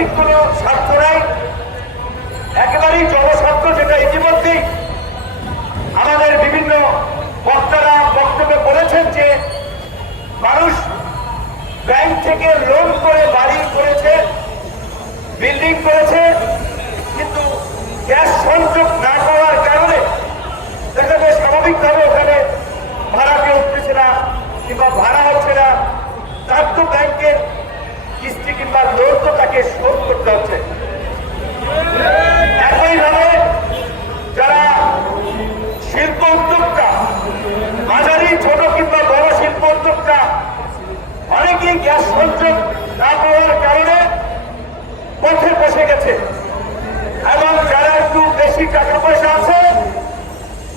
বাণিজ্যিক কোনো স্বার্থ নাই। একেবারেই জনস্বার্থ যেটা ইতিমধ্যেই আমাদের বিভিন্ন বক্তারা বক্তব্যে বলেছেন যে, মানুষ ব্যাংক থেকে লোন করে বাড়ি করেছে, বিল্ডিং করেছে, কিন্তু গ্যাস সংযোগ না পাওয়ার কারণে দেখা যায় স্বাভাবিকভাবে ওখানে ভাড়া কেউ উঠতেছে না কিংবা ভাড়া হচ্ছে না। তার তো ব্যাংকের কিস্তি কিংবা লোন তো তাকে শোধ করতে হচ্ছে একইভাবে যারা শিল্প উদ্যোক্তা মাঝারি ছোট কিংবা বড় শিল্প উদ্যোক্তা অনেকেই গ্যাস সংযোগ না পাওয়ার কারণে পথে বসে গেছে এবং যারা একটু বেশি টাকা পয়সা আছে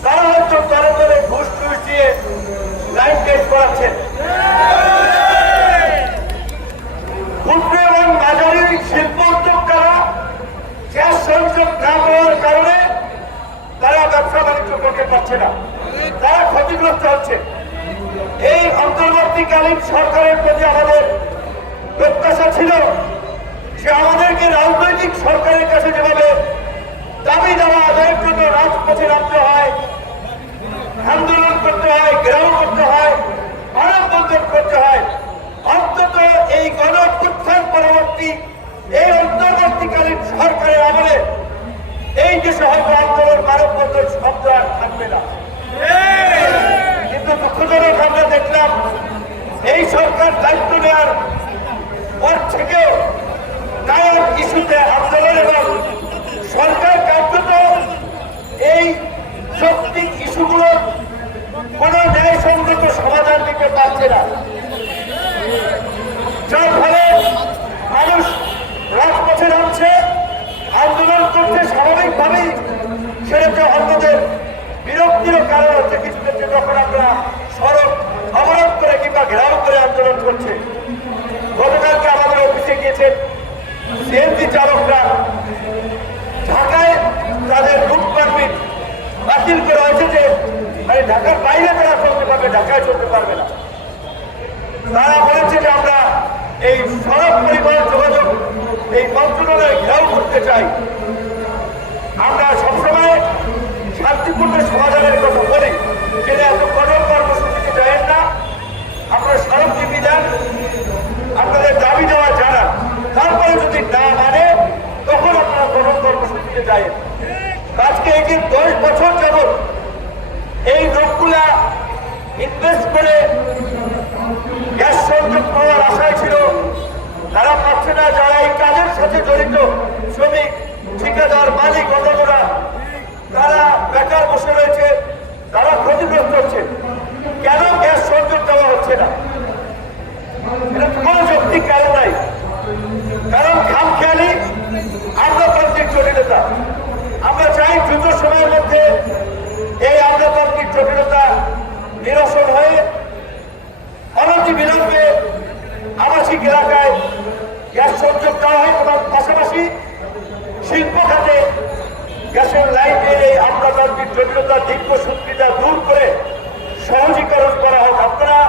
তারা হয়তো তরে তরে ঘুষ টুস দিয়ে লাইন টেট করাচ্ছেন ক্ষুদ্র এবং মাঝারি শিল্প উদ্যোক্তারা গ্যাস সংযোগ না পাওয়ার কারণে তারা ব্যবসা বাণিজ্য করতে পারছে না। তারা ক্ষতিগ্রস্ত হচ্ছে। এই অন্তর্বর্তীকালীন সরকারের প্রতি আমাদের প্রত্যাশা ছিল যে আমাদেরকে রাজনৈতিক সরকারের কাছে যেভাবে দাবি দেওয়া আদায়ের জন্য রাজপথে রাখতে হয় আন্দোলন করতে হয় গ্রাম করতে হয় মানববন্ধন করতে হয় অন্তত এই গণ উত্থান পরবর্তী এই অন্তর্বর্তীকালীন সরকারের আমলে এই দেশে হয়তো আন্দোলন মানববন্ধন শব্দ আর থাকবে না কিন্তু দুঃখজনক আমরা দেখলাম এই সরকার দায়িত্ব নেওয়ার পর থেকেও নায়ক ইস্যুতে আন্দোলন এবং সরকার কার্যত এই যৌক্তিক ইস্যুগুলোর কোন ন্যায়সঙ্গত সমাধান দিতে পারছে না যার ফলে মানুষ রাজপথে নামছে আন্দোলন করছে স্বাভাবিকভাবেই সেটা অন্যদের বিরক্তিরও কারণ হচ্ছে কিছু ক্ষেত্রে যখন আমরা সড়ক অবরোধ করে কিংবা ঘেরাও করে আন্দোলন করছে গতকালকে আমাদের অফিসে সিএনজি চালকরা ঢাকায় তাদের রুট পারমিট বাতিল করা হয়েছে যে ঢাকার বাইরে তারা চলতে পারবে, ঢাকায় চলতে পারবে না। তারা বলেছে যে আমরা এই সড়ক পরিবহন যোগাযোগ, এই মন্ত্রণালয় ঘেরাও করতে চাই। আমরা সবসময় শান্তিপূর্ণ সমাধানের কথা বলি যেটা এত কঠোর কর্মসূচিতে যায় না। আপনারা সড়ক বিধান, আপনাদের দাবি দেওয়া জানান তারপরে যদি না মানে তখন আপনারা যায়। আজকে এই যে দশ বছর এই লোকগুলা ইনভেস্ট করে গ্যাস সংযোগ পাওয়ার আশায় ছিল, তারা পাচ্ছে না, যারা এই কাজের সাথে জড়িত, শ্রমিক, ঠিকাদার, মালিক অন্যরা তারা বেকার বসে রয়েছে, তারা ক্ষতিগ্রস্ত হচ্ছে। কেন গ্যাস সংযোগ দেওয়া হচ্ছে না খাম খেয়ালি আমলাতান্ত্রিক জটিলতা আমরা চাই দ্রুত সময়ের মধ্যে এই আমলাতান্ত্রিক জটিলতা নিরসন হয়ে অনতি বিলম্বে আবাসিক এলাকায় গ্যাস সংযোগ দেওয়া হয় এবং পাশাপাশি শিল্প খাতে গ্যাসের লাইনের এই আমলাতান্ত্রিক জটিলতা দীর্ঘ সূত্রিতা দূর করে সহজীকরণ করা হোক। আপনারা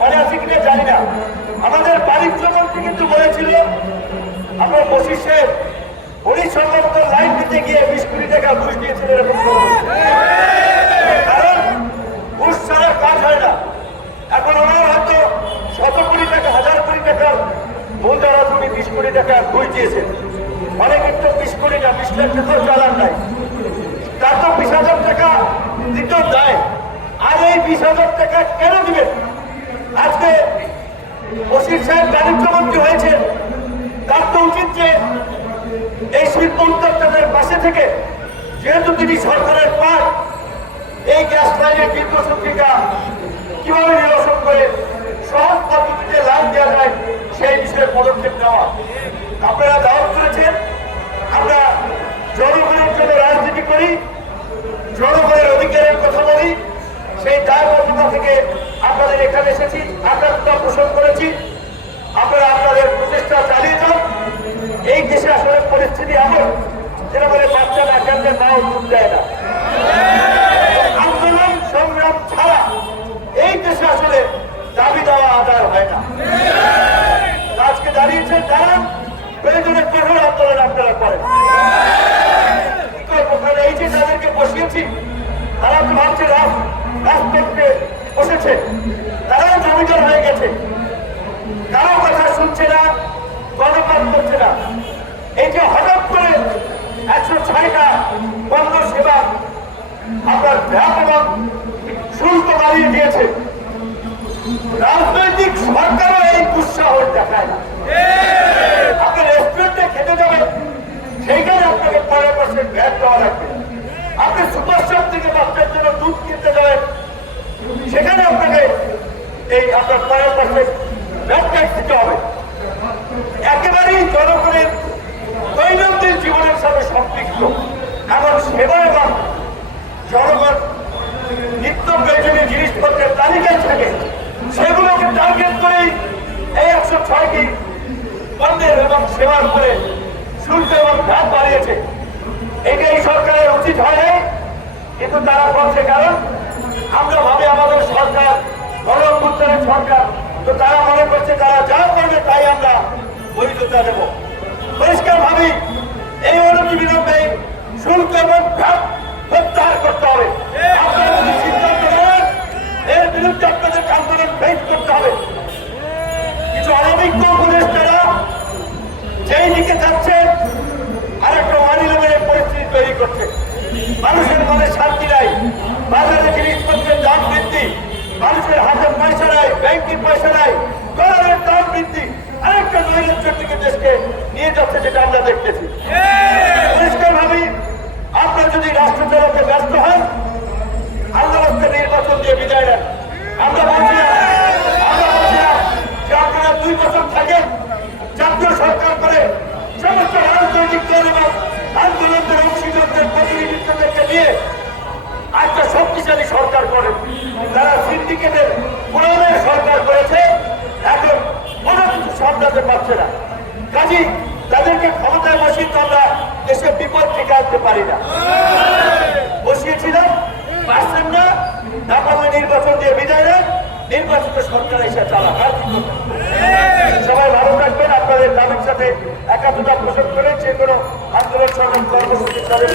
মনে আছে কিনা জানি না। আমাদের বাণিজ্য মন্ত্রী কিন্তু বলেছিল, আমরা বসিসে উনি সম্ভবত লাইন দিতে গিয়ে বিশ কোটি টাকা ঘুষ দিয়েছিলেন এরকম কারণ ঘুষ ছাড়া কাজ হয় না। এখন ওনারা হয়তো শত কোটি টাকা, হাজার কোটি টাকার মূল দ্বারা তুমি বিশ কোটি টাকা ঘুষ দিয়েছেন না বিশ লাখ টাকাও চালান নাই। তার তো বিশ হাজার টাকা দিতেও দেয়। আর এই বিশ হাজার টাকা কেন দিবেন? আজকে বসির সাহেব বাণিজ্য মন্ত্রী হয়েছে তার তো উচিত যে এই শিল্প উদ্যোক্তাদের পাশে থেকে, যেহেতু তিনি সরকারের পাঠ তারাও হয়ে গেছে। কারও কথা শুনছে না গণপাত করছে না। এই যে হঠাৎ করে একশো ছয়টা বন্ধ সেবা আপনার এবং শুল্ক বাড়িয়ে দিয়েছে। রাজনৈতিক সরকারও এই দুঃসাহস দেখায় না। আপনি রেস্টুরেন্টে খেতে যাবেন সেইখানে আপনাকে পনেরো পার্সেন্ট ভ্যাট দেওয়া লাগবে। আপনি সুপার শপ থেকে বাচ্চার জন্য দুধ কিনতে যাবেন, সেখানে আপনাকে এই আপনার পনেরো পার্সেন্ট ভ্যাট ট্যাক্স দিতে হবে। একেবারেই জনগণের দৈনন্দিন জীবনের সাথে সম্পৃক্ত। এমন সেবা এবং জনগণ নিত্য প্রয়োজনীয় জিনিসপত্রের তালিকায় থাকে, সেগুলোকে টার্গেট করেই এই একশো ছয়টি পণ্যের এবং সেবার উপরে শুল্ক এবং ভ্যাট বাড়িয়েছে। এটা এই সরকারের উচিত হয় নাই, কিন্তু তারা করছে কারণ আমরা ভাবে আমাদের সরকার গণঅভ্যুত্থানের সরকার। তো তারা মনে করছে তারা যা করবে তাই আমরা বৈধতা দেব। ব্যাংকের পয়সা নাই ডলারের দাম বৃদ্ধি। আরেকটা নৈরাজ্যের দিকে দেশকে নিয়ে যাচ্ছে যেটা আমরা দেখতেছি। পরিষ্কার ভাবে আপনার যদি রাষ্ট্র চালাতে ব্যস্ত হন আল্লাহ রাস্তা নির্বাচন দিয়ে বিদায় নেন। আমরা বলছি সরকার করে সমস্ত রাজনৈতিক দল এবং নিয়ে একটা শক্তিশালী সরকার করেন। তারা সিন্ডিকেটের পুরোনো সরকার করেছে এখন কোনো কিছু সামলাতে পারছে না। কাজী, তাদেরকে ক্ষমতায় বসিয়ে তো আমরা দেশের বিপদ থেকে আনতে পারি না। বসিয়েছিলাম, পারছেন না। পারলে নির্বাচন দিয়ে বিদায় নেন। নির্বাচিত সরকার এসে চালা? সবাই ভালো থাকবেন, আপনাদের তাদের সাথে একাত্মতা পোষণ করে যে কোনো আন্দোলন সংগ্রাম কর্মসূচির তাদের